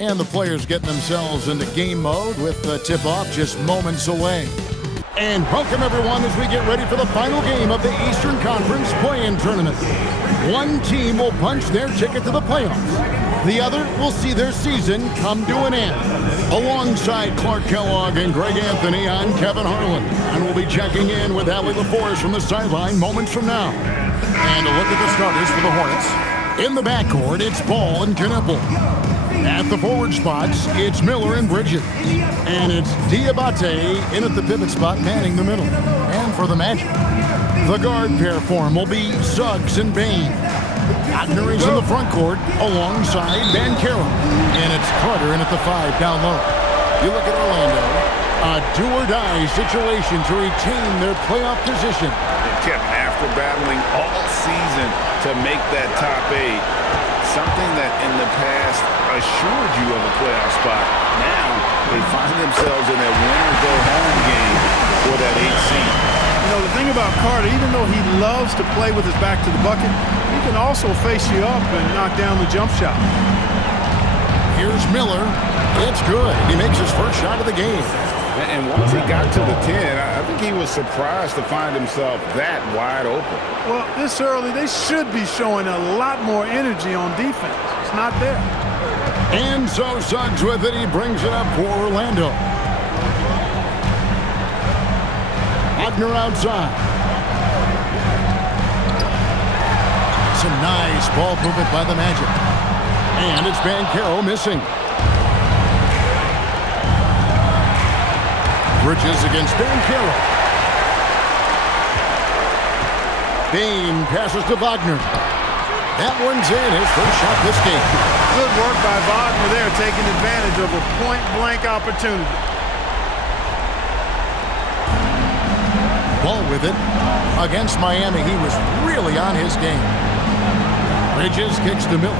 And the players getting themselves into game mode with the tip-off just moments away. And welcome everyone as we get ready for the final game of the Eastern Conference play-in tournament. One team will punch their ticket to the playoffs. The other will see their season come to an end. Alongside Clark Kellogg and Greg Anthony, I'm Kevin Harlan. And we'll be checking in with Allie LaForest from the sideline moments from now. And a look at the starters for the Hornets. In the backcourt, it's Ball and Knipple. At the forward spots, it's Miller and Bridges. And it's Diabate in at the pivot spot, manning the middle. And for the Magic, the guard pair form will be Suggs and Bain. Wagner is in the front court alongside Banchero. And it's Carter in at the 5 down low. You look at Orlando, a do-or-die situation to retain their playoff position. Kevin, after battling all season to make that top 8, something that in the past assured you of a playoff spot, now they find themselves in a winner-go-home game for that 8th seed. You know, the thing about Carter, even though he loves to play with his back to the bucket, he can also face you up and knock down the jump shot. Here's Miller. It's good. He makes his first shot of the game. And once he got to the 10, I think he was surprised to find himself that wide open. Well, this early, they should be showing a lot more energy on defense. It's not there. And so Suggs with it. He brings it up for Orlando. Wagner outside. Some nice ball movement by the Magic. And it's Banchero missing. Bridges against Banchero. Bain passes to Wagner. That one's in, his first shot this game. Good work by Wagner there, taking advantage of a point-blank opportunity. Ball with it. Against Miami, he was really on his game. Bridges kicks to Miller.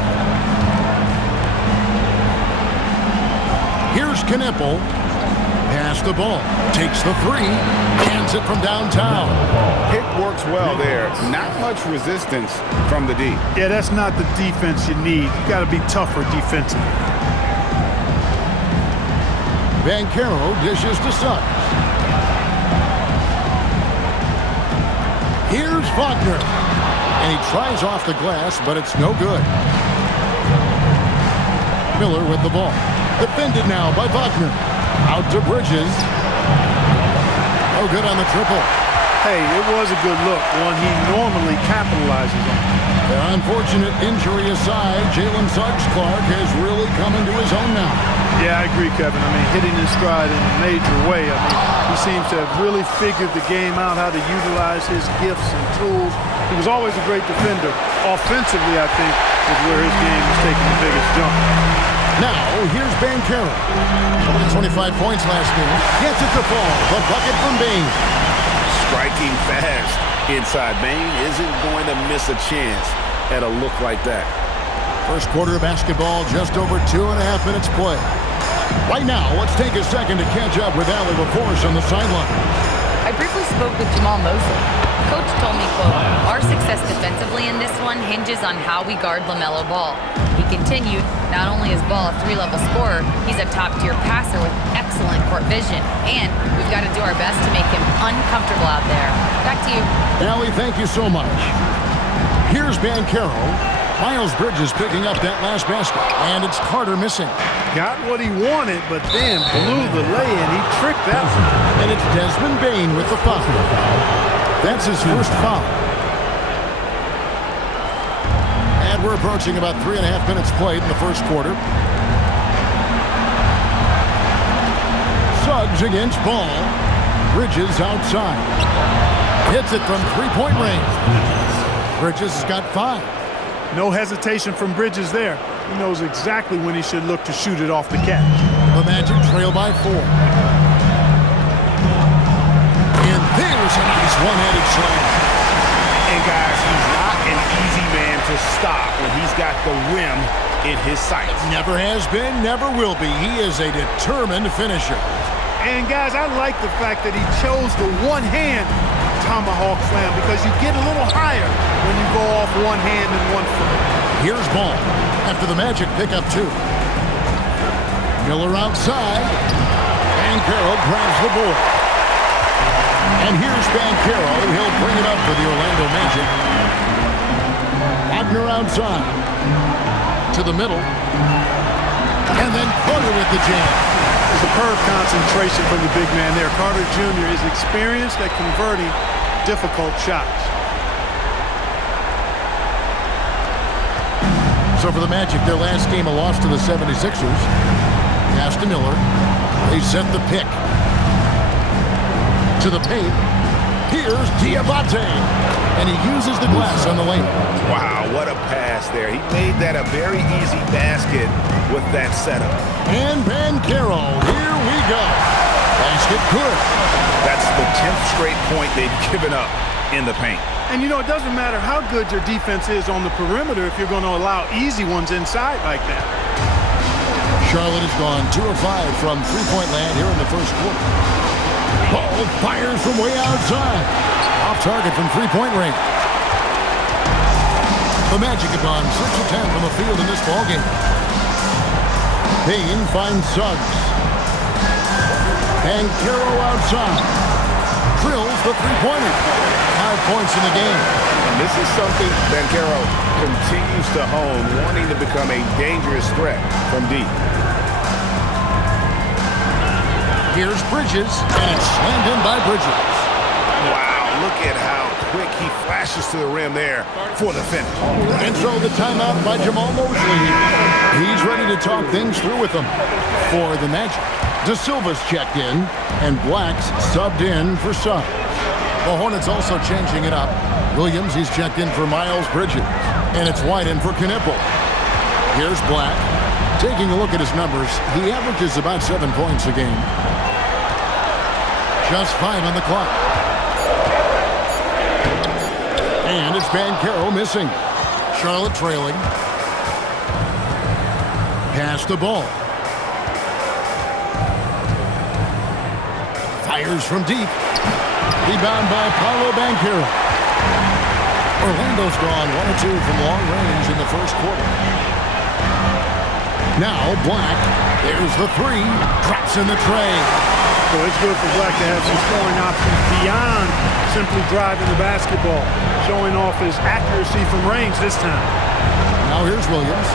Here's Knipple. Pass the ball. Takes the 3. Hands it from downtown. Pick works well there. Not much resistance from the D. Yeah, that's not the defense you need. You got to be tougher defensively. Banchero dishes to Suggs. Here's Wagner. And he tries off the glass, but it's no good. Miller with the ball. Defended now by Wagner. Out to Bridges. Oh, good on the triple. Hey, it was a good look, one he normally capitalizes on. The unfortunate injury aside, Jalen Suggs-Clark has really come into his own now. Yeah, I agree, Kevin. I mean, hitting his stride in a major way. I mean, he seems to have really figured the game out, how to utilize his gifts and tools. He was always a great defender. Offensively, I think, is where his game is taking the biggest jump. Now, here's Banchero. 25 points last game. Gets it to fall. The bucket from Bain. Striking fast inside. Bain isn't going to miss a chance at a look like that. First quarter of basketball, just over 2.5 minutes play. Right now, let's take a second to catch up with Allie LaForest on the sideline. I briefly spoke with Jamal Mosley. Coach told me, quote, "Our success defensively in this one hinges on how we guard LaMelo Ball." He continued, "Not only is Ball a 3-level scorer, he's a top-tier passer with excellent court vision, and we've got to do our best to make him uncomfortable out there." Back to you. Allie, thank you so much. Here's Banchero. Miles Bridges picking up that last basket, and it's Carter missing. Got what he wanted, but then blew the lay-in. He tricked that one. And it's Desmond Bain with the foul. That's his first foul. And we're approaching about 3.5 minutes played in the first quarter. Suggs against Ball. Bridges outside. Hits it from three-point range. Bridges has got 5. No hesitation from Bridges there. He knows exactly when he should look to shoot it off the catch. The Magic trail by 4. And there's a nice one-handed slam. And guys, he's not an easy man to stop when he's got the rim in his sights. Never has been, never will be. He is a determined finisher. And guys, I like the fact that he chose the one-hand tomahawk slam because you get a little higher when you go off one hand and one foot. Here's Ball after the Magic pick up 2. Miller outside. Banchero grabs the board. And here's Banchero. He'll bring it up for the Orlando Magic. Wagner outside. To the middle. And then Carter with the jam. Superb concentration from the big man there. Carter Jr. is experienced at converting difficult shots. So for the Magic, their last game, a loss to the 76ers. Pass to Miller. They set the pick. To the paint. Here's Diabate. And he uses the glass on the lane. Wow, what a pass there. He made that a very easy basket with that setup. And Banchero, here we go. Basket good. That's the 10th straight point they've given up in the paint. And you know, it doesn't matter how good your defense is on the perimeter if you're going to allow easy ones inside like that. Charlotte has gone 2 of 5 from three-point land here in the first quarter. Ball fires from way outside. Off target from three-point range. The Magic have gone 6 of 10 from the field in this ballgame. Payne finds Suggs. Banchero outside. Drills the three-pointer. 5 points in the game. And this is something Banchero continues to hone, wanting to become a dangerous threat from deep. Here's Bridges, and it's slammed in by Bridges. Wow, look at how quick he flashes to the rim there for the finish. And so the timeout by Jamal Mosley. He's ready to talk things through with them. For the Magic, De Silva's checked in, and Black's subbed in for Suggs. The Hornets also changing it up. Williams, he's checked in for Miles Bridges. And it's White in for Knipple. Here's Black. Taking a look at his numbers, he averages about 7 points a game. Just 5 on the clock. And it's Banchero missing. Charlotte trailing. Pass the ball. Fires from deep. Rebound by Paolo Banchero. Orlando's gone 1 of 2 from long range in the first quarter. Now Black. There's the three. Drops in the tray. So it's good for Black to have some scoring options beyond simply driving the basketball, showing off his accuracy from range this time. Now here's Williams.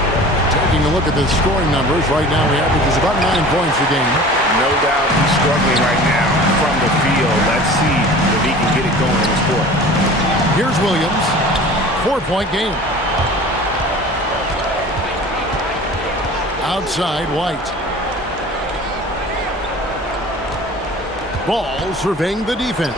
Taking a look at the scoring numbers. Right now he averages about 9 points a game. No doubt he's struggling right now from the field. Let's see if he can get it going in this quarter. Here's Williams. 4-point game. Outside White. Ball surveying the defense.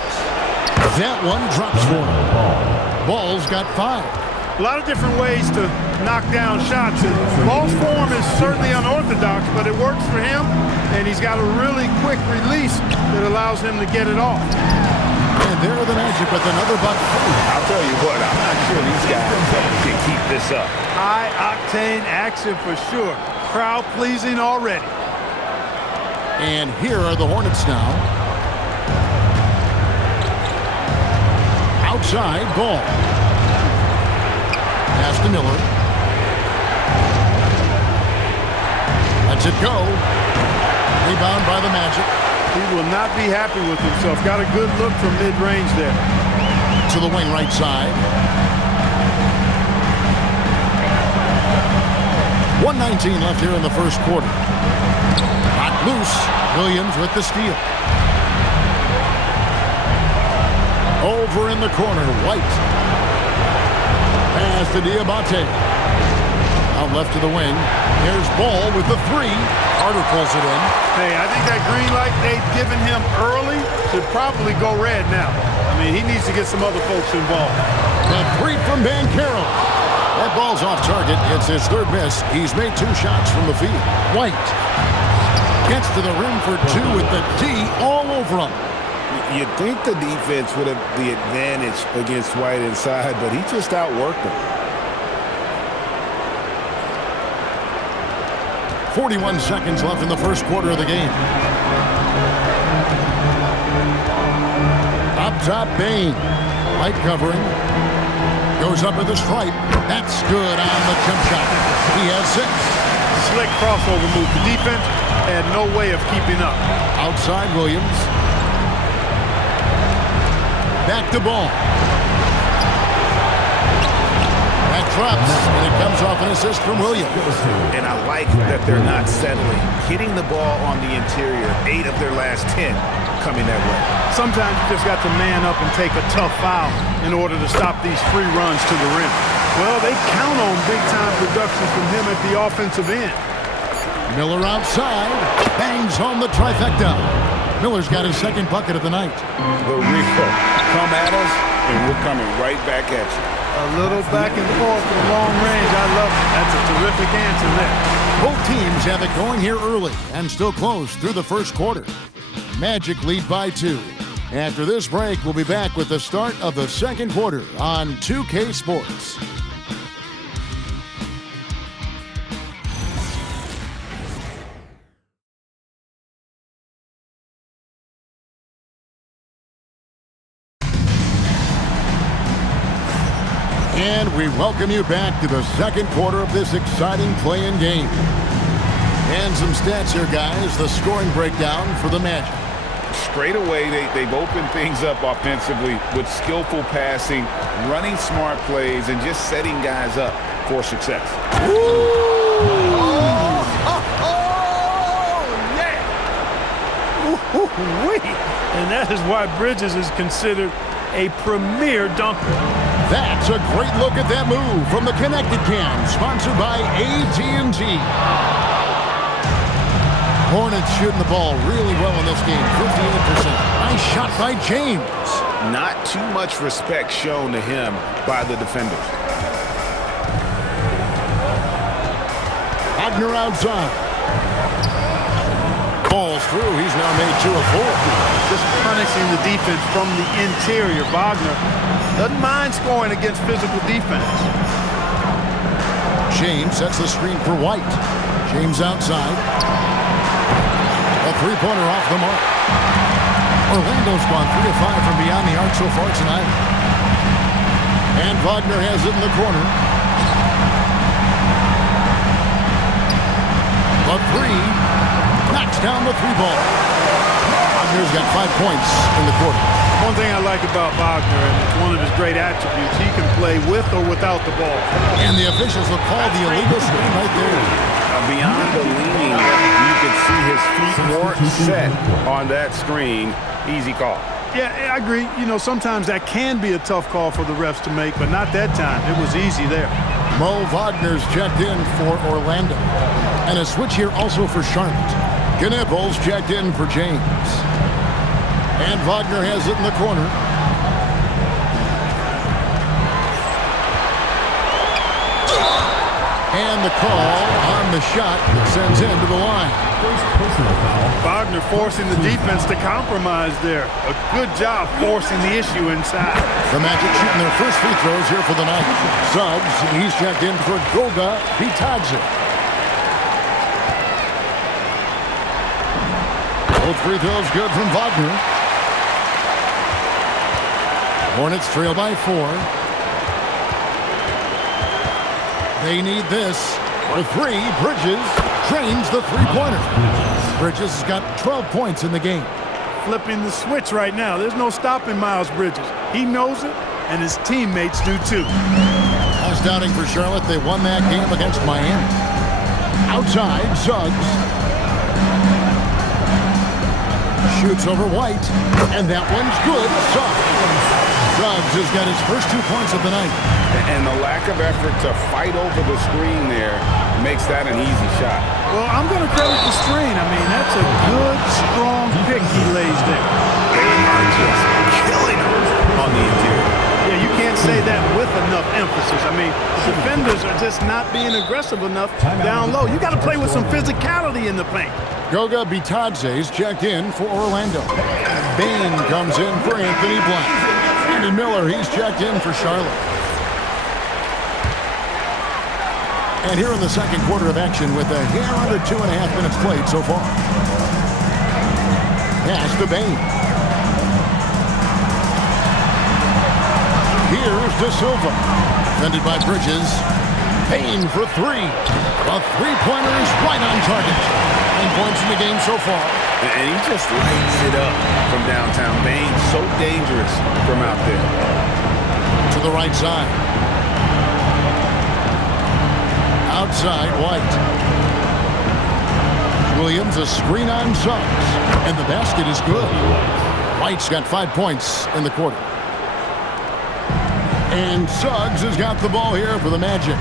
That one drops for him. Ball's got 5. A lot of different ways to knock down shots. Ball's form is certainly unorthodox, but it works for him, and he's got a really quick release that allows him to get it off. And there are the Magic with another bucket. I'll tell you what, I'm not sure these guys can keep this up. High-octane action for sure. Crowd pleasing already. And here are the Hornets now. Outside ball. Pass to Miller. Lets it go. Rebound by the Magic. He will not be happy with himself. Got a good look from mid-range there. To the wing right side. 1:19 left here in the first quarter. Knocked loose. Williams with the steal. Over in the corner, White. Pass to Diabate. Out left to the wing. Here's Ball with the three. Carter pulls it in. Hey, I think that green light they've given him early should probably go red now. I mean, he needs to get some other folks involved. The three from Banchero. That ball's off target. It's his third miss. He's made 2 shots from the field. White gets to the rim for 2 with the D all over him. You'd think the defense would have the advantage against White inside, but he just outworked him. 41 seconds left in the first quarter of the game. Up top, Payne. White covering. Goes up with a stripe. That's good on the jump shot. He has 6. slick crossover move. The defense had no way of keeping up. Outside Williams. Back to ball. That drops, and it comes off an assist from Williams. And I like that they're not settling. Hitting the ball on the interior, 8 of their last 10 coming that way. Sometimes you just got to man up and take a tough foul in order to stop these free runs to the rim. Well, they count on big-time production from him at the offensive end. Miller outside, bangs home the trifecta. Miller's got his second bucket of the night. The real come at us, and we're coming right back at you. A little back and forth from long range. I love it. That's a terrific answer there. Both teams have it going here early and still close through the first quarter. Magic lead by 2. After this break, we'll be back with the start of the second quarter on 2K Sports. And we welcome you back to the second quarter of this exciting play-in game. And some stats here, guys. The scoring breakdown for the Magic. Straight away, they've opened things up offensively with skillful passing, running smart plays, and just setting guys up for success. And that is why Bridges is considered a premier dunker. That's a great look at that move from the Connected Cam, sponsored by AT&T. Hornets shooting the ball really well in this game, 58%. Nice shot by James. Not too much respect shown to him by the defenders. Wagner outside. Falls through. He's now made 2 of 4. Just punishing the defense from the interior. Wagner doesn't mind scoring against physical defense. James sets the screen for White. James outside. A three-pointer off the mark. Orlando's gone 3 of 5 from beyond the arc so far tonight. And Wagner has it in the corner. A 3. Knocks down the 3 ball. Wagner's got 5 points in the quarter. One thing I like about Wagner, and it's one of his great attributes, he can play with or without the ball. And the officials will call the illegal screen right there. Beyond the leaning, you can see his feet weren't set on that screen. Easy call. Yeah, I agree. You know, sometimes that can be a tough call for the refs to make, but not that time. It was easy there. Mo Wagner's checked in for Orlando. And a switch here also for Charlotte. Knipples checked in for James. And Wagner has it in the corner. And the call on the shot sends him to the line. Wagner forcing the defense to compromise there. A good job forcing the issue inside. The Magic shooting their first free throws here for the night. Suggs, he's checked in for Goga Bitadze. Both free throws good from Wagner. Hornets trail by 4. They need this. For 3, Bridges trains the three-pointer. Bridges has got 12 points in the game. Flipping the switch right now. There's no stopping Miles Bridges. He knows it, and his teammates do too. Last outing for Charlotte, they won that game against Miami. Outside, Suggs. Shoots over White, and that one's good. Suggs has got his first 2 points of the night. And the lack of effort to fight over the screen there makes that an easy shot. Well, I'm going to credit the screen. I mean, that's a good, strong pick he lays there. They are just killing him on the interior. Yeah, you can't say that with enough emphasis. I mean, defenders are just not being aggressive enough down low. You got to play with some physicality in the paint. Goga Bitadze's checked in for Orlando. Bain comes in for Anthony Black. Andy Miller, he's checked in for Charlotte. And here in the second quarter of action with a hair under 2.5 minutes played so far. Pass to Bain. Here's De Silva. Defended by Bridges. Payne for three. A three-pointer is right on target. 9 points in the game so far. And he just lights it up from downtown. Payne, so dangerous from out there. To the right side. Outside, White. Williams, a screen on Suggs. And the basket is good. White's got 5 points in the quarter. And Suggs has got the ball here for the Magic.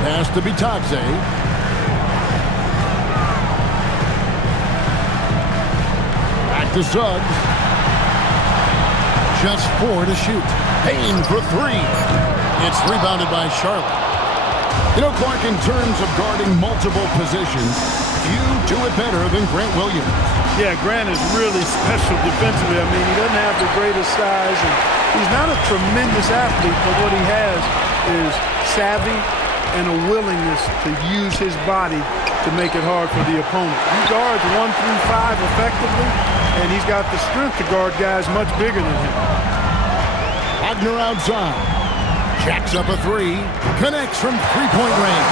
Pass to Bitadze. Back to Suggs. Just 4 to shoot. Payne for three. It's rebounded by Charlotte. You know, Clark, in terms of guarding multiple positions, few do it better than Grant Williams. Yeah, Grant is really special defensively. I mean, he doesn't have the greatest size, and he's not a tremendous athlete, but what he has is savvy and a willingness to use his body to make it hard for the opponent. He guards 1 through 5 effectively, and he's got the strength to guard guys much bigger than him. Wagner outside. Jacks up a three. Connects from three-point range.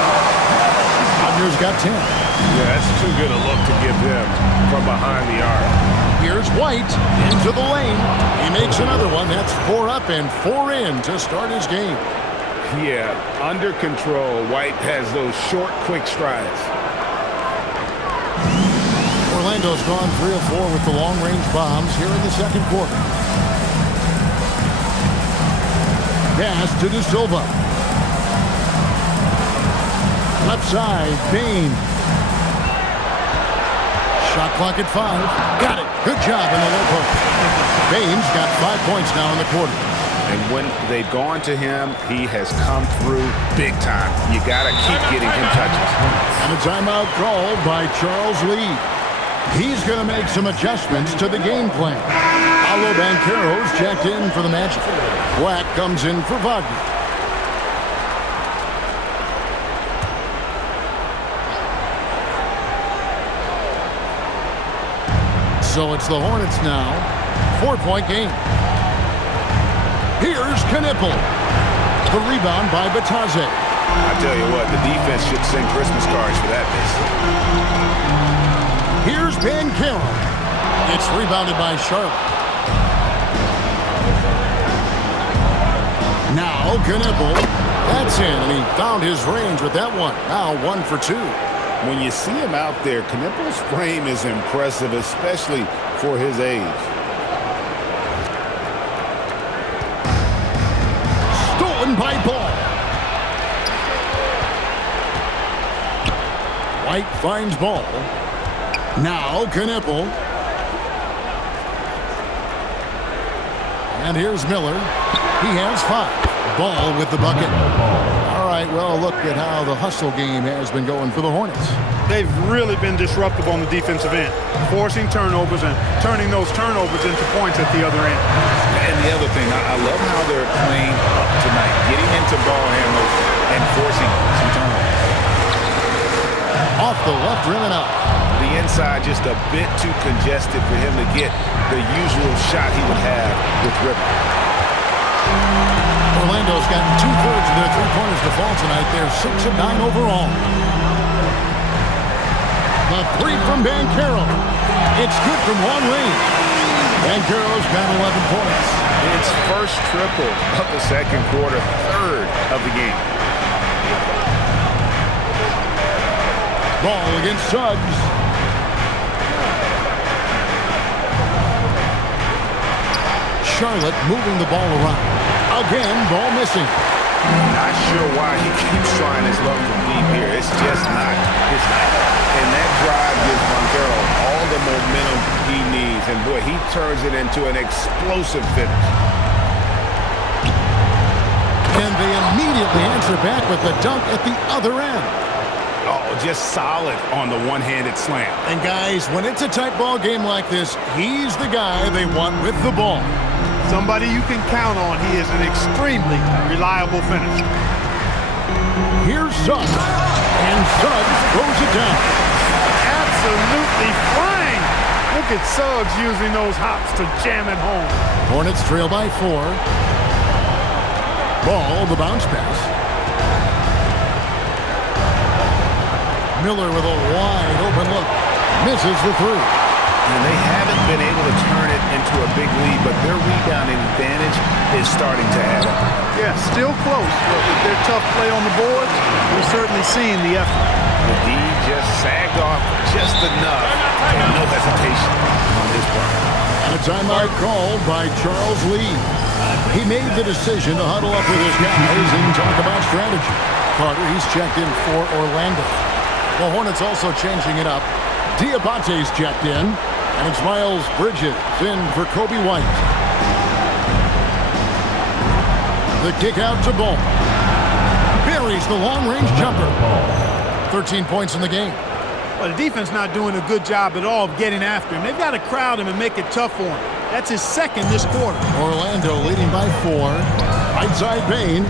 Wagner's got 10. Yeah, that's too good a look to give them from behind the arc. Here's White into the lane. He makes another one. That's 4 up and 4 in to start his game. Yeah, under control. White has those short, quick strides. Orlando's gone 3 of 4 with the long-range bombs here in the second quarter. Pass to De Silva. Left side, Payne. Shot clock at 5. Got it. Good job in the low post. Payne's got 5 points now in the quarter. And when they've gone to him, he has come through big time. You got to keep getting him touches. And a timeout called by Charles Lee. He's going to make some adjustments to the game plan. Paolo Banchero's checked in for the Magic. Black comes in for Wagner. So it's the Hornets now. 4-point game. Here's Knipple. The rebound by Bitadze. I tell you what, the defense should sing Christmas cards for that miss. Here's Banchero. It's rebounded by Charlotte. Now Knipple. That's in, and he found his range with that one. Now 1 for 2. When you see him out there, Knipple's frame is impressive, especially for his age. Stolen by Ball. White finds Ball. Now Knipple. And here's Miller. He has 5. Ball with the bucket. All right, well, look at how the hustle game has been going for the Hornets. They've really been disruptive on the defensive end, forcing turnovers and turning those turnovers into points at the other end. And the other thing, I love how they're playing up tonight, getting into ball handles and forcing some turnovers. Off the left rim and out. The inside just a bit too congested for him to get the usual shot he would have with Ripper. Orlando's gotten 2/3 of their three-pointers to fall tonight. They're 6 of 9 overall. The three from Banchero. It's good from long range. Banchero's got 11 points. It's first triple of the second quarter, 3rd of the game. Ball against Suggs. Charlotte moving the ball around. Again, ball missing. Not sure why he keeps trying his luck from deep here. It's just not his night. And that drive gives Montero all the momentum he needs. And boy, he turns it into an explosive finish. And they immediately answer back with the dunk at the other end. Oh, just solid on the one-handed slam. And guys, when it's a tight ball game like this, he's the guy they want with the ball. Somebody you can count on. He is an extremely reliable finisher. Here's Suggs. And Suggs throws it down. Absolutely flying. Look at Suggs using those hops to jam it home. Hornets trail by 4. Ball, the bounce pass. Miller with a wide open look. Misses the three. And they haven't been able to turn it into a big lead, but their rebounding advantage is starting to add up. Yeah, still close, but with their tough play on the boards, we're certainly seeing the effort. The D just sagged off just enough, and no hesitation on his part. And a timeout called by Charles Lee. He made the decision to huddle up with his guys and talk about strategy. Carter, he's checked in for Orlando. The Hornets also changing it up. Diabate's checked in, and it's Miles Bridges in for Kobe White. The kick out to Ball. Buries the long-range jumper. 13 points in the game. Well, the defense not doing a good job at all of getting after him. They've got to crowd him and make it tough for him. That's his second this quarter. Orlando leading by 4. Right side Bain.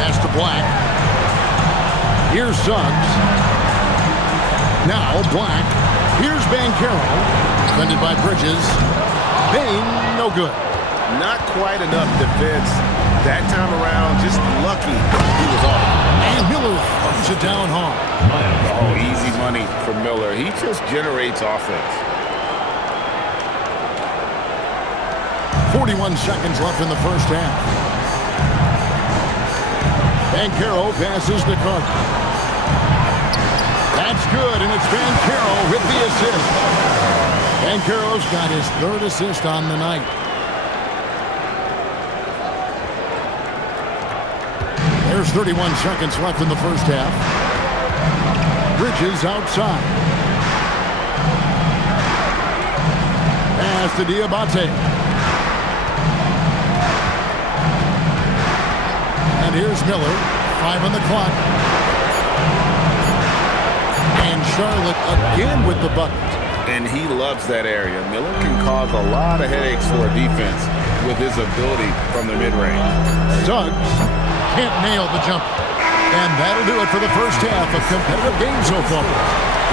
Pass to Black. Here's Suggs. Now Black. Here's Banchero. Defended by Bridges. Bain, no good. Not quite enough defense. That time around, just lucky he was off. And Miller throws it down hard. Oh, easy money for Miller. He just generates offense. 41 seconds left in the first half. Banchero passes to Carter. That's good, and it's Banchero with the assist. Banchero's got his 3rd assist on the night. There's 31 seconds left in the first half. Bridges outside. Pass to Diabate. And here's Miller. 5 on the clock. And Charlotte again with the bucket. And he loves that area. Miller can cause a lot of headaches for a defense with his ability from the mid-range. Suggs can't nail the jumper. And that'll do it for the first half of competitive game so far.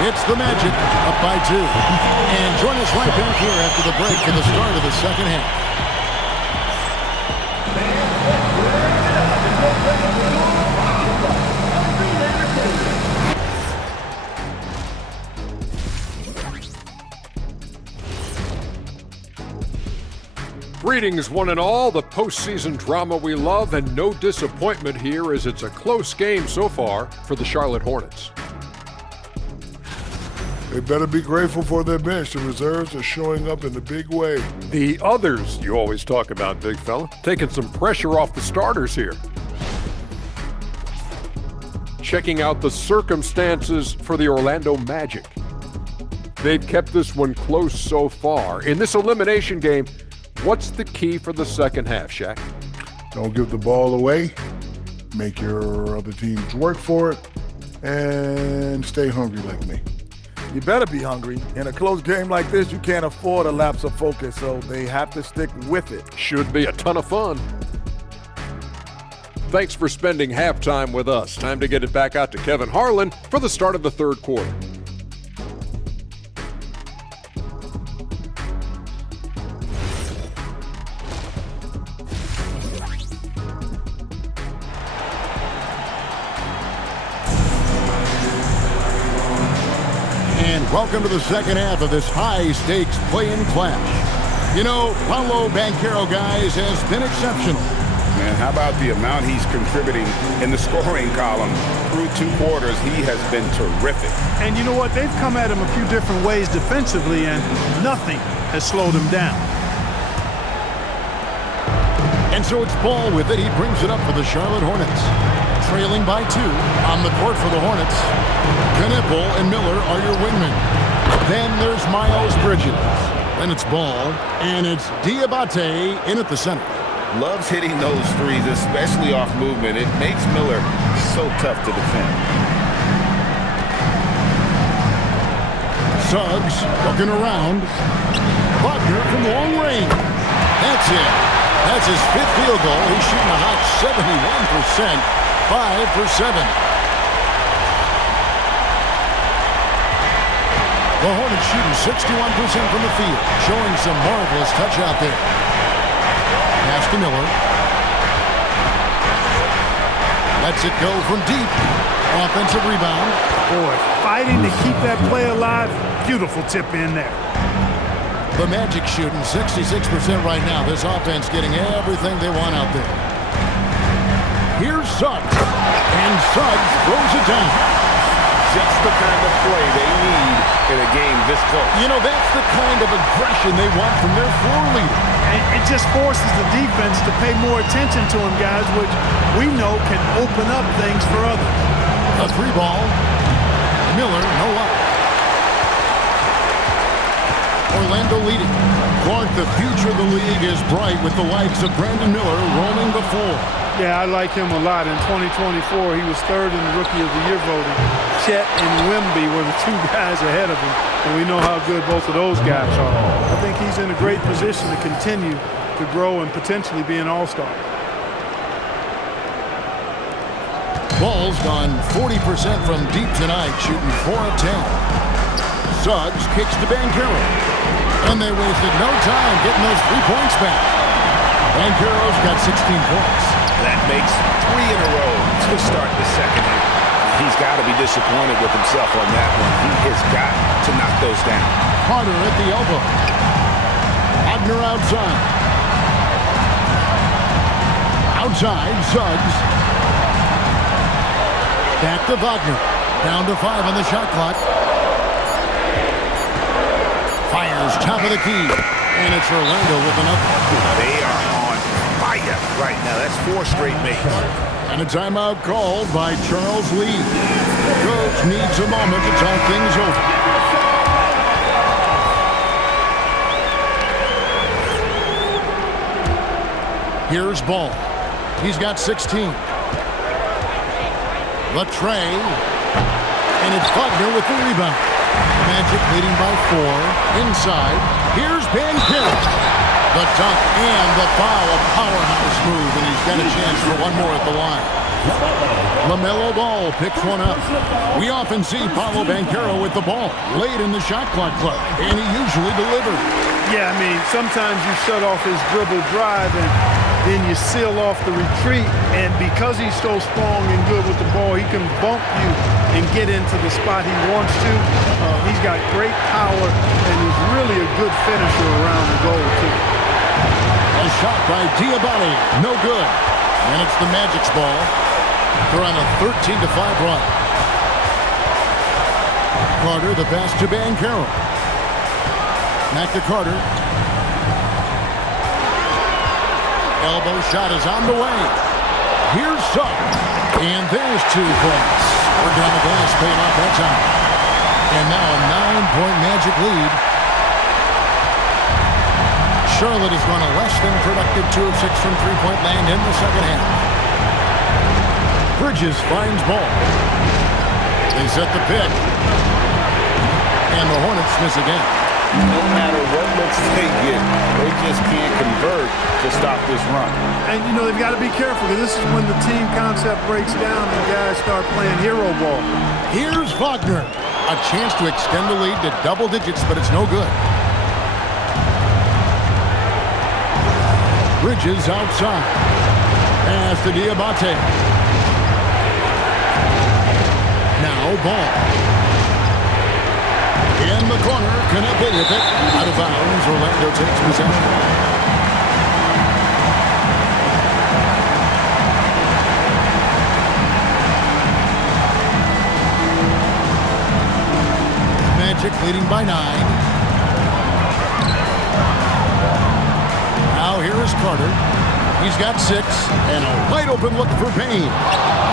It's the Magic up by 2. And join us right back here after the break for the start of the second half. Greetings, one and all. The postseason drama we love, and no disappointment here as it's a close game so far for the Charlotte Hornets. They better be grateful for their bench. The reserves are showing up in a big way. The others you always talk about, big fella, taking some pressure off the starters here. Checking out the circumstances for the Orlando Magic. They've kept this one close so far. In this elimination game, what's the key for the second half, Shaq? Don't give the ball away. Make your other teams work for it. And stay hungry like me. You better be hungry. In a close game like this, you can't afford a lapse of focus, so they have to stick with it. Should be a ton of fun. Thanks for spending halftime with us. Time to get it back out to Kevin Harlan for the start of the third quarter. Welcome to the second half of this high-stakes play-in clash. You know, Paolo Banchero, guys, has been exceptional. Man, how about the amount he's contributing in the scoring column? Through 2 quarters, he has been terrific. And you know what? They've come at him a few different ways defensively, and nothing has slowed him down. And so it's Ball with it. He brings it up for the Charlotte Hornets. Trailing by 2 on the court for the Hornets. Knipple and Miller are your wingmen. Then there's Miles Bridges. Then it's Ball, and it's Diabate in at the center. Loves hitting those threes, especially off movement. It makes Miller so tough to defend. Suggs looking around. Wagner from long range. That's it. That's his 5th field goal. He's shooting a hot 71%. 5 for 7. The Hornets shooting 61% from the field, showing some marvelous touch out there. Pass to Miller. Lets it go from deep. Offensive rebound. Boy, fighting to keep that play alive. Beautiful tip in there. The Magic shooting 66% right now. This offense getting everything they want out there. Here's Suggs. And Suggs throws it down. Just the kind of play they need in a game this close. You know, that's the kind of aggression they want from their floor leader. It just forces the defense to pay more attention to him, guys, which we know can open up things for others. A three ball. Miller, no luck. Orlando leading. Clark, the future of the league is bright with the likes of Brandon Miller roaming the floor. Yeah, I like him a lot. In 2024, he was third in the Rookie of the Year voting. Chet and Wemby were the two guys ahead of him, and we know how good both of those guys are. I think he's in a great position to continue to grow and potentially be an all-star. Ball's gone 40% from deep tonight, shooting 4 of 10. Suggs kicks to Banchero. And they wasted no time getting those 3 points back. Banchero's got 16 points. That makes 3 in a row to start the second half. He's got to be disappointed with himself on that one. He has got to knock those down. Carter at the elbow. Wagner outside. Outside, Suggs. Back to Wagner. Down to 5 on the shot clock. Fires top of the key. And it's Orlando with another. They are on fire right now. That's 4 straight makes. And a timeout called by Charles Lee. Coach needs a moment to talk things over. Here's Ball. He's got 16. Latre. And it's Wagner with the rebound. Magic leading by 4. Inside. Here's Banchero. The dunk and the foul. A powerhouse move, and he's got a chance for one more at the line. LaMelo Ball picks one up. We often see Paolo Banchero with the ball late in the shot clock club, and he usually delivers. Yeah, I mean, sometimes you shut off his dribble drive and then you seal off the retreat, and because he's so strong and good with the ball, he can bump you and get into the spot he wants to. He's got great power, and he's really a good finisher around the goal, too. A shot by Diabate, no good. And it's the Magic's ball. They're on a 13-5 run. Carter, the pass to Banchero. Back to Carter. Elbow shot is on the way. Here's Suggs. And there's 2 points. Working on the glass, paying off that time. And now a 9-point Magic lead. Charlotte has gone a less than productive 2 of 6 from three-point land in the second half. Bridges finds Ball. They set the pick. And the Hornets miss again. No matter what looks they get, they just can't convert to stop this run. And, you know, they've got to be careful, because this is when the team concept breaks down and guys start playing hero ball. Here's Wagner. A chance to extend the lead to double digits, but it's no good. Bridges outside. Pass to Diabate. Now Ball. In the corner, Knuckle with it. Out of bounds, Orlando takes possession. Magic leading by 9. Now here is Carter. He's got 6. And a wide open look for Payne.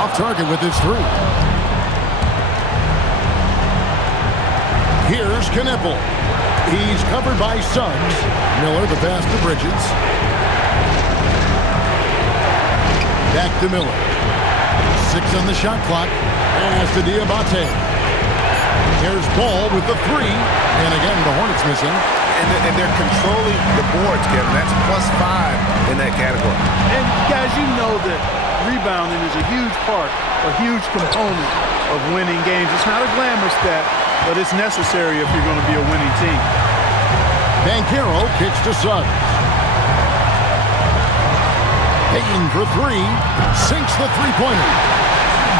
Off target with his 3. Here's Knuckle. He's covered by Suggs. Miller, the pass to Bridges. Back to Miller. 6 on the shot clock. Pass to Diabate. Here's Ball with the 3. And again, the Hornets missing. And they're controlling the boards, Kevin. That's +5 in that category. And, guys, you know that rebounding is a huge part, a huge component of winning games. It's not a glamour stat, but it's necessary if you're going to be a winning team. Banchero kicks to Suggs. Payne for three. Sinks the three-pointer.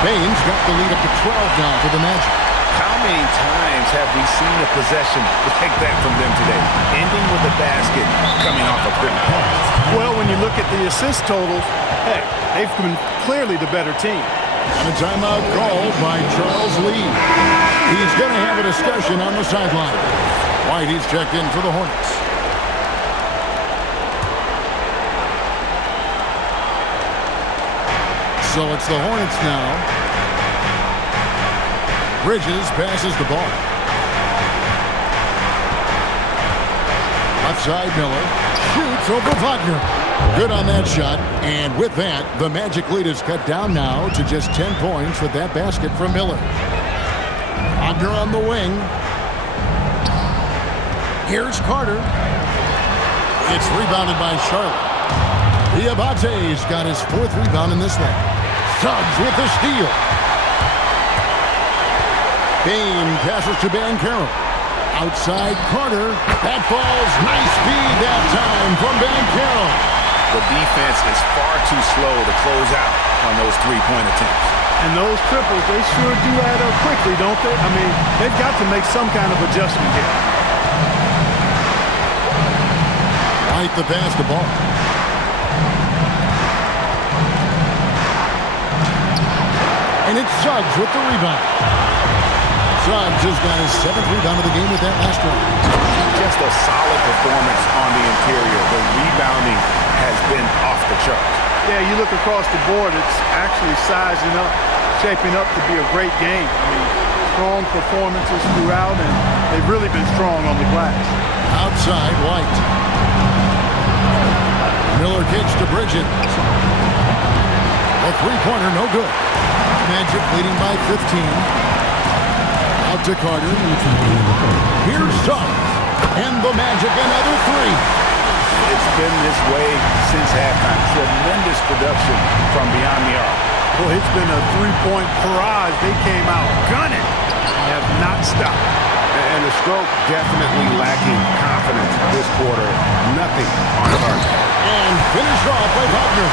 Payne's got the lead up to 12 now for the Magic. How many times have we seen a possession like that from them today, ending with a basket coming off a quick pass? Well, when you look at the assist totals, heck, they've been clearly the better team. And a timeout called by Charles Lee. He's going to have a discussion on the sideline. White, he's checked in for the Hornets. So it's the Hornets now. Bridges passes the ball. Left side, Miller shoots over Wagner. Good on that shot. And with that, the Magic lead is cut down now to just 10 points with that basket from Miller. Wagner on the wing. Here's Carter. It's rebounded by Charlotte. Diabate's got his fourth rebound in this one. Suggs with the steal. Payne passes to Banchero. Outside Carter. That falls. Nice speed that time from Banchero. The defense is far too slow to close out on those three-point attempts. And those triples, they sure do add up quickly, don't they? I mean, they've got to make some kind of adjustment here. White the pass the ball. And it's Suggs with the rebound. Suggs has got his 7th rebound of the game with that last one. Just a solid performance on the interior. The rebounding has been off the charts. Yeah, you look across the board, it's actually sizing up, shaping up to be a great game. I mean, strong performances throughout, and they've really been strong on the glass. Outside, White. Miller kicks to Bridges. A three-pointer, no good. Magic leading by 15. Out to Carter. Here's Suggs. And the Magic another three. It's been this way since halftime. Tremendous production from beyond the arc. Well, it's been a three-point barrage. They came out gunning and have not stopped. And the stroke definitely lacking confidence this quarter. Nothing on target. And finished off by Wagner.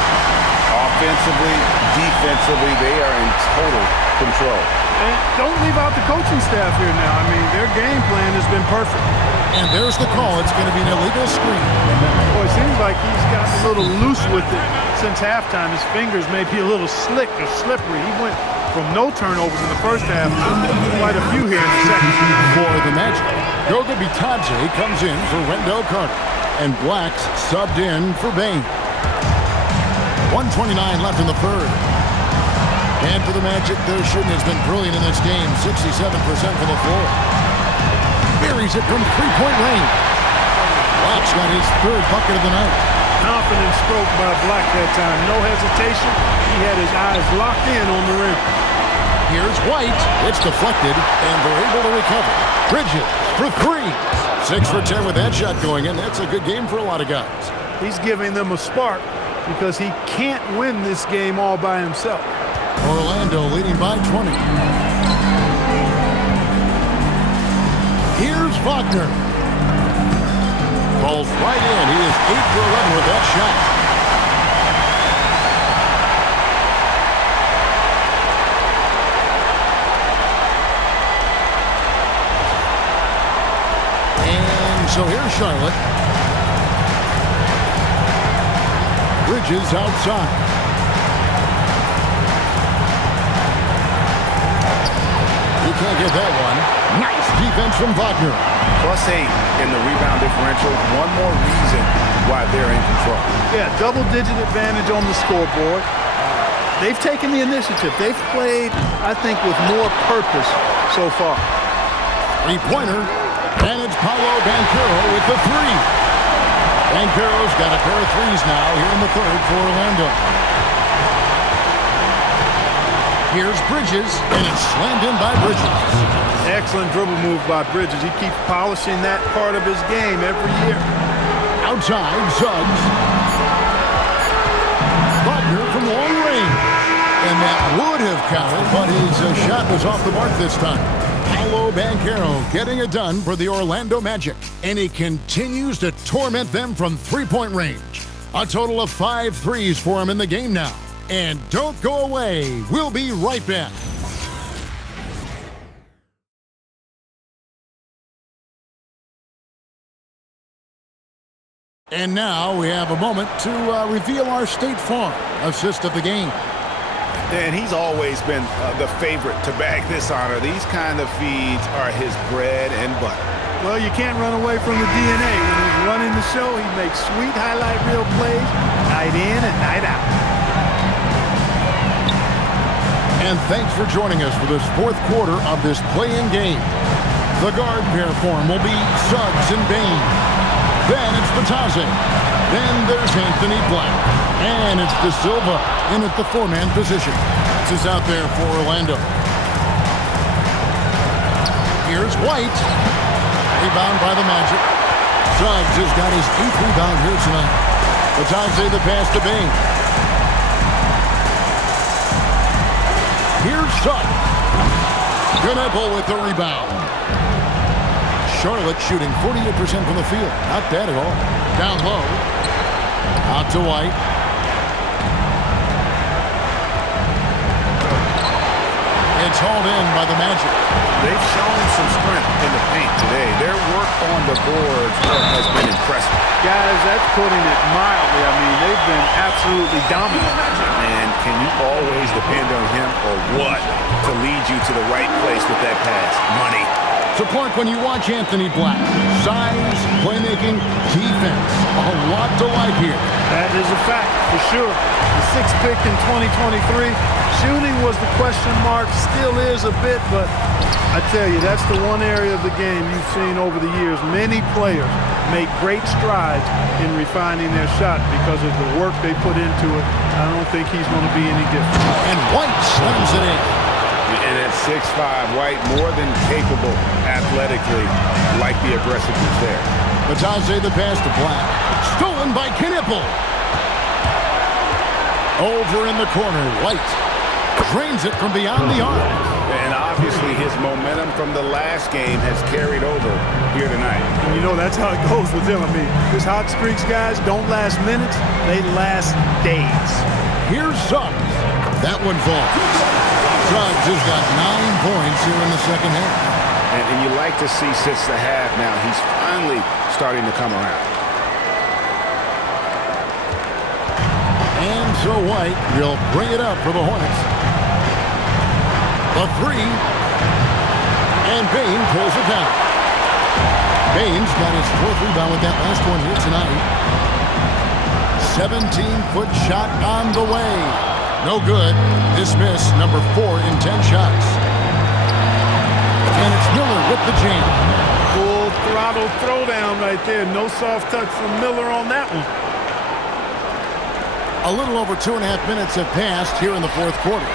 Offensively, defensively, they are in total control. And don't leave out the coaching staff here now. I mean, their game plan has been perfect. And there's the call. It's going to be an illegal screen. Boy, it seems like he's gotten a little loose with it since halftime. His fingers may be a little slick or slippery. He went from no turnovers in the first half to quite a few here in the second. For the Magic, Goga Bitadze comes in for Wendell Carter. And Black's subbed in for Bain. 1:29 left in the third. And for the Magic, their shooting has been brilliant in this game. 67% from the floor. Buries it from three-point range. Black's got his third bucket of the night. Confident stroke by Black that time. No hesitation. He had his eyes locked in on the rim. Here's White. It's deflected, and they're able to recover. Bridges for three. 6 for 10 with that shot going in. That's a good game for a lot of guys. He's giving them a spark because he can't win this game all by himself. Orlando leading by 20. Here's Wagner. Falls right in. He is 8 for 11 with that shot. And so here's Charlotte. Bridges outside. Can't get that one. Nice defense from Wagner. +8 in the rebound differential. One more reason why they're in control. Yeah, double-digit advantage on the scoreboard. They've taken the initiative. They've played, I think, with more purpose so far. Three-pointer. And it's Paolo Banchero with the three. Banchero's got a pair of threes now here in the third for Orlando. Here's Bridges, and it's slammed in by Bridges. Excellent dribble move by Bridges. He keeps polishing that part of his game every year. Outside, Suggs. Wagner from long range. And that would have counted, but his shot was off the mark this time. Paolo Banchero getting it done for the Orlando Magic. And he continues to torment them from three-point range. A total of 5 threes for him in the game now. And don't go away. We'll be right back. And now we have a moment to reveal our State Farm assist of the game. And he's always been the favorite to bag this honor. These kind of feeds are his bread and butter. Well, you can't run away from the DNA. When he's running the show, he makes sweet highlight reel plays night in and night out. And thanks for joining us for this fourth quarter of this play-in game. The guard pair form will be Suggs and Bain. Then it's Batazzi. Then there's Anthony Black. And it's De Silva in at the 4-man position. This is out there for Orlando. Here's White. Rebound by the Magic. Suggs has got his 8th rebound here tonight. Batazzi the pass to Bain. Here's Suggs. Gnebel with the rebound. Charlotte shooting 48% from the field. Not bad at all. Down low. Out to White. It's hauled in by the Magic. They've shown some strength in the paint today. Their work on the boards has been impressive. Guys, that's putting it mildly. I mean, they've been absolutely dominant. And can you always depend on him or what to lead you to the right place with that pass? Money. So, Clark, when you watch Anthony Black, size, playmaking, defense, a lot to like here. That is a fact, for sure. The 6th pick in 2023. Shooting was the question mark, still is a bit, but I tell you, that's the one area of the game you've seen over the years. Many players make great strides in refining their shot because of the work they put into it. I don't think he's going to be any different. And White slams it in. And at 6'5", White more than capable athletically, like the aggressiveness there. Batazzi the pass to Black. Stolen by Gnebel. Over in the corner, White drains it from beyond the arc. And obviously his momentum from the last game has carried over here tonight. And you know, that's how it goes with him. I mean, his hot streaks, guys, don't last minutes. They last days. Here's Suggs. That one falls. Suggs has got 9 points here in the second half. And you like to see since the half now, he's finally starting to come around. And so White will bring it up for the Hornets. The 3. And Bain pulls it down. Bain's got his 4th rebound with that last one here tonight. 17-foot shot on the way. No good. Dismiss, number 4 in 10 shots. And it's Miller with the jam. Full throttle throwdown right there. No soft touch from Miller on that one. A little over 2.5 minutes have passed here in the fourth quarter.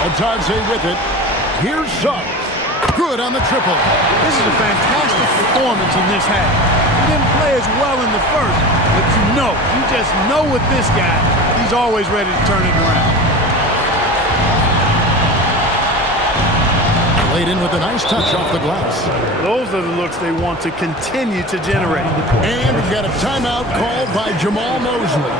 Batazzi with it. Here's Suggs. Good on the triple. This is a fantastic performance in this half. He didn't play as well in the first, but you just know with this guy, he's always ready to turn it around. Laid in with a nice touch off the glass. Those are the looks they want to continue to generate. And we've got a timeout called by Jamal Mosley.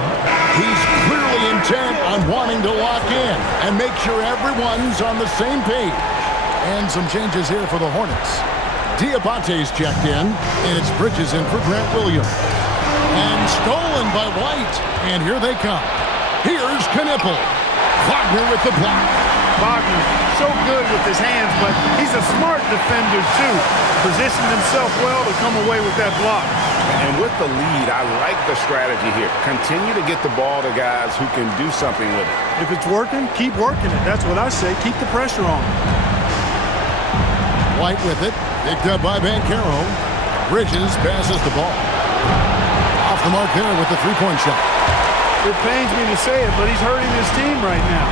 He's clearly intent on wanting to lock in and make sure everyone's on the same page. And some changes here for the Hornets. Diabate's checked in, and it's Bridges in for Grant Williams. And stolen by White. And here they come. Here's Gnebel. Wagner with the block. Wagner, so good with his hands, but he's a smart defender, too. Positioned himself well to come away with that block. And with the lead, I like the strategy here. Continue to get the ball to guys who can do something with it. If it's working, keep working it. That's what I say. Keep the pressure on. White with it. Picked up by Banchero. Bridges passes the ball. Off the mark there with the three-point shot. It pains me to say it, but he's hurting his team right now.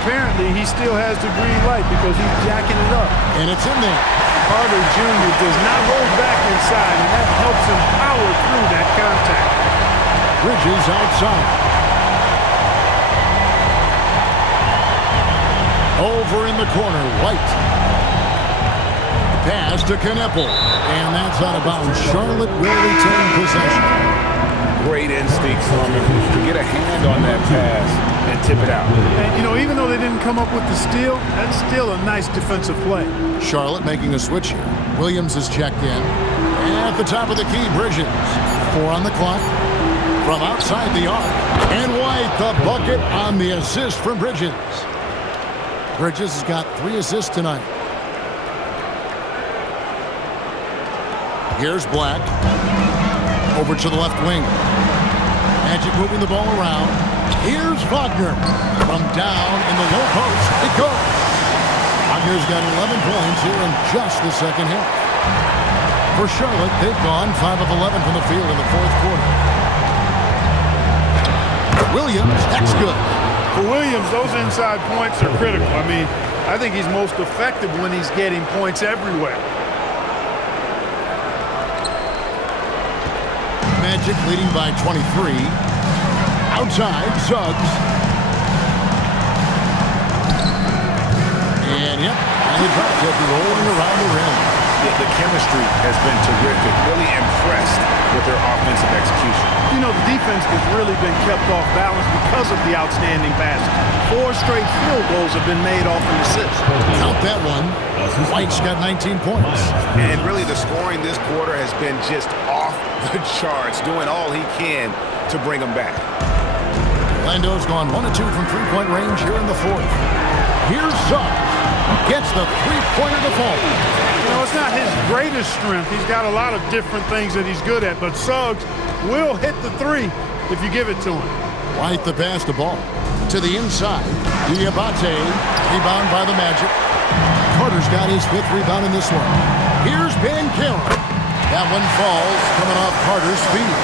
Apparently, he still has the green light because he's jacking it up. And it's in there. Carter Jr. does not hold back inside, and that helps him power through that contact. Bridges outside. Over in the corner, White. pass to Kneppel. And that's out of bounds. Charlotte will retain possession. Great instincts from him to get a hand on that pass and tip it out. And, you know, even though they didn't come up with the steal, that's still a nice defensive play. Charlotte making a switch here. Williams is checked in. At the top of the key, Bridges. 4 on the clock. From outside the arc. And White, the bucket on the assist from Bridges. Bridges has got 3 assists tonight. Here's Black. Over to the left wing. Magic moving the ball around. Here's Wagner. From down in the low post. It goes. Wagner's got 11 points here in just the second half. For Charlotte, they've gone 5 of 11 from the field in the fourth quarter. Williams, that's good. For Williams, those inside points are critical. I mean, I think he's most effective when he's getting points everywhere. Magic leading by 23. Outside, Suggs. And yep, and he drops it rolling around the rim. The chemistry has been terrific. Really impressed with their offensive execution. You know, the defense has really been kept off balance because of the outstanding passes. 4 straight field goals have been made off an assist. Count that one. White's got 19 points. And really the scoring this quarter has been just off the charts, doing all he can to bring them back. Orlando's gone 1 of 2 from three-point range here in the fourth. Here's Suggs. Gets the three-pointer to fall. You know, it's not his greatest strength. He's got a lot of different things that he's good at, but Suggs will hit the 3 if you give it to him. White the pass the ball. To the inside. Diabate. Rebound by the Magic. Carter's got his 5th rebound in this one. Here's Banchero. That one falls coming off Carter's feet.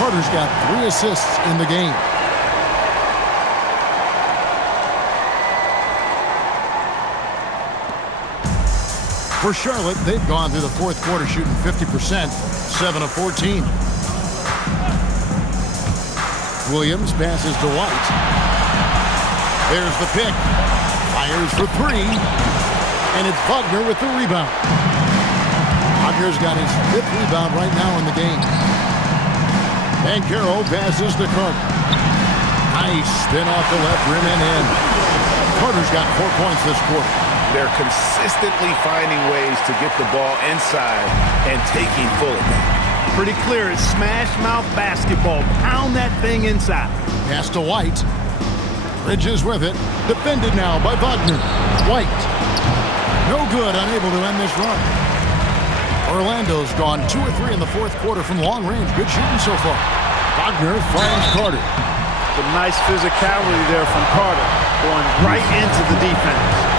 Carter's got 3 assists in the game. For Charlotte, they've gone through the fourth quarter shooting 50%, 7 of 14. Williams passes to White. There's the pick. Fires for 3. And it's Wagner with the rebound. Wagner's got his 5th rebound right now in the game. Banchero passes to Carter. Nice spin off the left rim and in. Carter's got 4 points this quarter. They're consistently finding ways to get the ball inside and taking full advantage. Pretty clear, it's smash mouth basketball. Pound that thing inside. Pass to White. Bridges with it. Defended now by Wagner. White. No good, unable to end this run. Orlando's gone 2 or 3 in the fourth quarter from long range. Good shooting so far. Wagner finds Carter. Some nice physicality there from Carter, going right into the defense.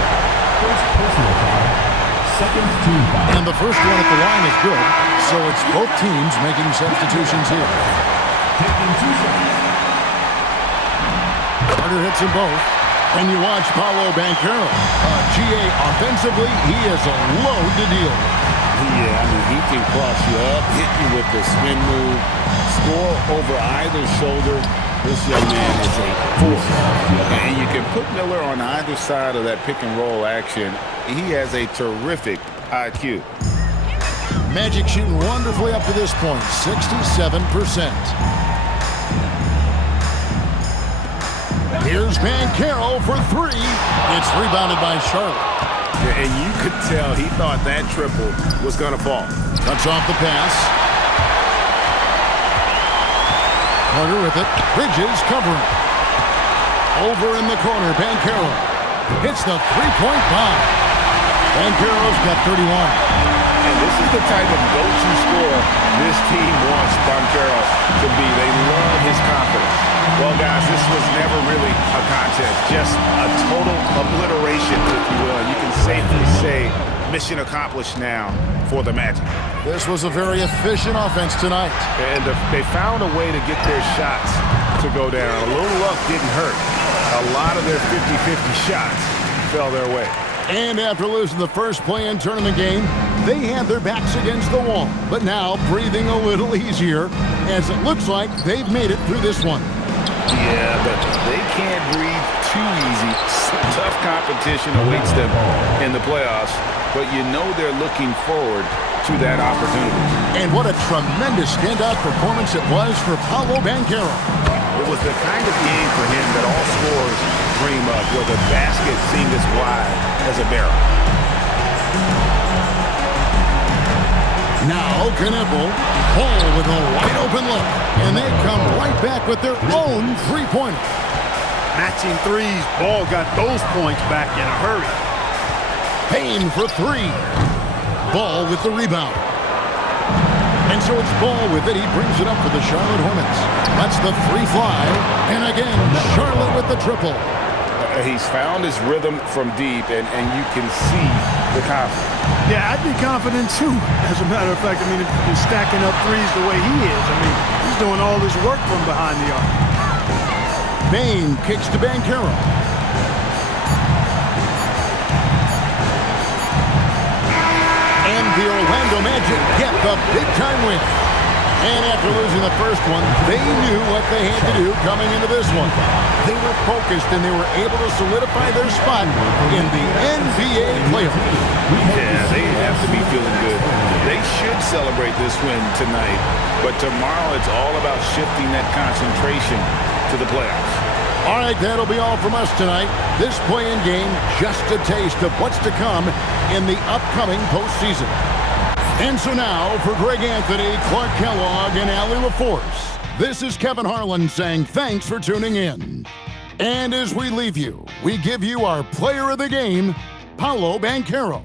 And the first one at the line is good, so it's both teams making substitutions here. Carter hits them both, and you watch Paolo Banchero. GA offensively, he is a load to deal with. Yeah, I mean, he can cross you up, hit you with the spin move, score over either shoulder. This young man is a force. And you can put Miller on either side of that pick and roll action. He has a terrific IQ. Magic shooting wonderfully up to this point, 67%. Here's Banchero for 3. It's rebounded by Charlotte. And you could tell he thought that triple was going to fall. Cuts off the pass. Carter with it. Bridges covering. Over in the corner, Banchero hits the three-point bomb. Banchero's got 31. And this is the type of go-to scorer this team wants Banchero to be. They love his confidence. Well, guys, this was never really a contest, just a total obliteration, if you will. And you can safely say mission accomplished now for the Magic. This was a very efficient offense tonight. And they found a way to get their shots to go down. A little luck didn't hurt. A lot of their 50-50 shots fell their way. And after losing the first play-in tournament game, they had their backs against the wall. But now breathing a little easier, as it looks like they've made it through this one. Yeah, but they can't breathe too easy. Tough competition awaits them in the playoffs, but you know they're looking forward to that opportunity. And what a tremendous standout performance it was for Paolo Banchero. It was the kind of game for him that all scorers dream of, where the basket seemed as wide as a barrel. Now Kniffel, Paul with a wide open look, and they come right back with their own three-pointer. Matching threes, Ball got those points back in a hurry. Payne for three. Ball with the rebound. And so it's Ball with it. He brings it up for the Charlotte Hornets. That's the three fly. And again, Charlotte with the triple. He's found his rhythm from deep, and you can see the confidence. Yeah, I'd be confident too. As a matter of fact, I mean, if he's stacking up threes the way he is, I mean, he's doing all this work from behind the arc. Payne kicks to Banchero. And the Orlando Magic get the big-time win. And after losing the first one, they knew what they had to do coming into this one. They were focused, and they were able to solidify their spot in the NBA playoffs. Yeah, they have to be feeling good. They should celebrate this win tonight, but tomorrow it's all about shifting that concentration to the playoffs. All right, that'll be all from us tonight. This play-in game, just a taste of what's to come in the upcoming postseason. And so now, for Greg Anthony, Clark Kellogg, and Allie LaForce, this is Kevin Harlan saying thanks for tuning in. And as we leave you, we give you our player of the game, Paolo Banchero.